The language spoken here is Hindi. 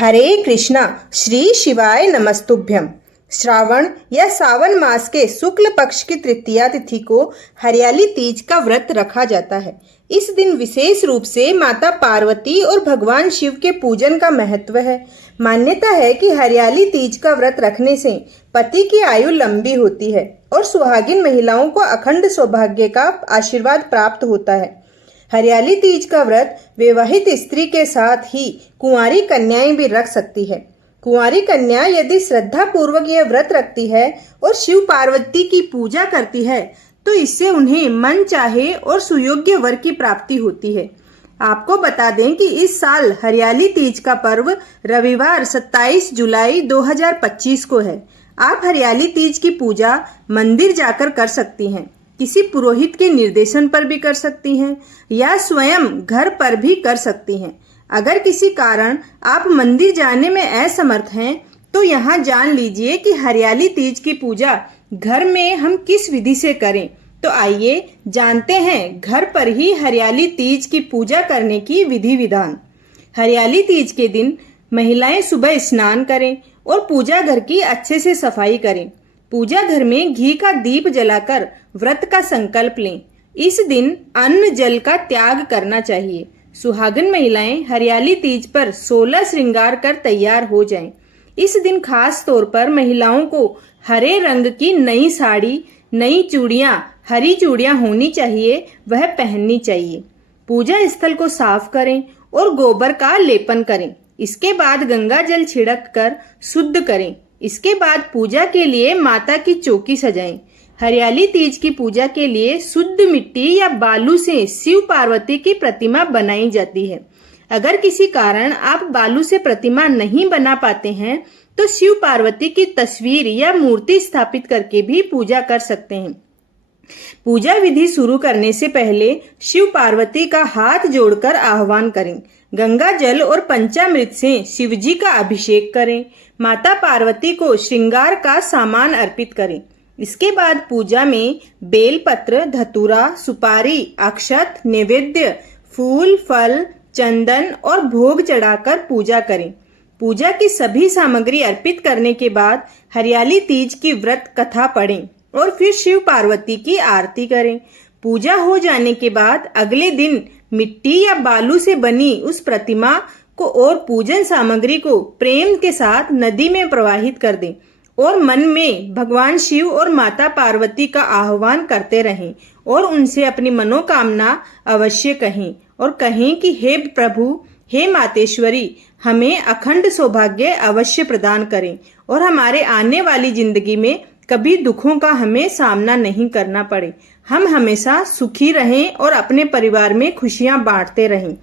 हरे कृष्णा। श्री शिवाय नमस्तुभ्यम। श्रावण या सावन मास के शुक्ल पक्ष की तृतीया तिथि को हरियाली तीज का व्रत रखा जाता है। इस दिन विशेष रूप से माता पार्वती और भगवान शिव के पूजन का महत्व है। मान्यता है कि हरियाली तीज का व्रत रखने से पति की आयु लंबी होती है और सुहागिन महिलाओं को अखंड सौभाग्य का आशीर्वाद प्राप्त होता है। हरियाली तीज का व्रत विवाहित स्त्री के साथ ही कुंवारी कन्याएं भी रख सकती है। कुंवारी कन्या यदि श्रद्धा पूर्वक यह व्रत रखती है और शिव पार्वती की पूजा करती है तो इससे उन्हें मन चाहे और सुयोग्य वर की प्राप्ति होती है। आपको बता दें कि इस साल हरियाली तीज का पर्व रविवार 27 जुलाई 2025 को है। आप हरियाली तीज की पूजा मंदिर जाकर कर सकती हैं, किसी पुरोहित के निर्देशन पर भी कर सकती हैं या स्वयं घर पर भी कर सकती हैं। अगर किसी कारण आप मंदिर जाने में असमर्थ हैं तो यहाँ जान लीजिए कि हरियाली तीज की पूजा घर में हम किस विधि से करें। तो आइए जानते हैं घर पर ही हरियाली तीज की पूजा करने की विधि विधान। हरियाली तीज के दिन महिलाएं सुबह स्नान करें और पूजा घर की अच्छे से सफाई करें। पूजा घर में घी का दीप जलाकर व्रत का संकल्प लें। इस दिन अन्न जल का त्याग करना चाहिए। सुहागन महिलाएं हरियाली तीज पर 16 श्रृंगार कर तैयार हो जाएं। इस दिन खास तौर पर महिलाओं को हरे रंग की नई साड़ी, नई चूड़ियां, हरी चूड़ियां होनी चाहिए, वह पहननी चाहिए। पूजा स्थल को साफ करें और गोबर का लेपन करें। इसके बाद गंगा जल छिड़क कर शुद्ध करें। इसके बाद पूजा के लिए माता की चौकी सजाएं। हरियाली तीज की पूजा के लिए शुद्ध मिट्टी या बालू से शिव पार्वती की प्रतिमा बनाई जाती है। अगर किसी कारण आप बालू से प्रतिमा नहीं बना पाते हैं तो शिव पार्वती की तस्वीर या मूर्ति स्थापित करके भी पूजा कर सकते हैं। पूजा विधि शुरू करने से पहले शिव पार्वती का हाथ जोड़कर आह्वान करें। गंगा जल और पंचामृत से शिवजी का अभिषेक करें। माता पार्वती को श्रृंगार का सामान अर्पित करें। इसके बाद पूजा में बेलपत्र, धतूरा, सुपारी, अक्षत, नैवेद्य, फूल, फल, चंदन और भोग चढ़ाकर पूजा करें। पूजा की सभी सामग्री अर्पित करने के बाद हरियाली तीज की व्रत कथा पढ़ें और फिर शिव पार्वती की आरती करें। पूजा हो जाने के बाद अगले दिन मिट्टी या बालू से बनी उस प्रतिमा को और पूजन सामग्री को प्रेम के साथ नदी में प्रवाहित कर दें और मन में भगवान शिव और माता पार्वती का आह्वान करते रहें और उनसे अपनी मनोकामना अवश्य कहें और कहें कि हे प्रभु, हे मातेश्वरी, हमें अखंड सौभाग्य अवश्य प्रदान करें और हमारे आने वाली जिंदगी में कभी दुखों का हमें सामना नहीं करना पड़े। हम हमेशा सुखी रहें और अपने परिवार में खुशियां बांटते रहें।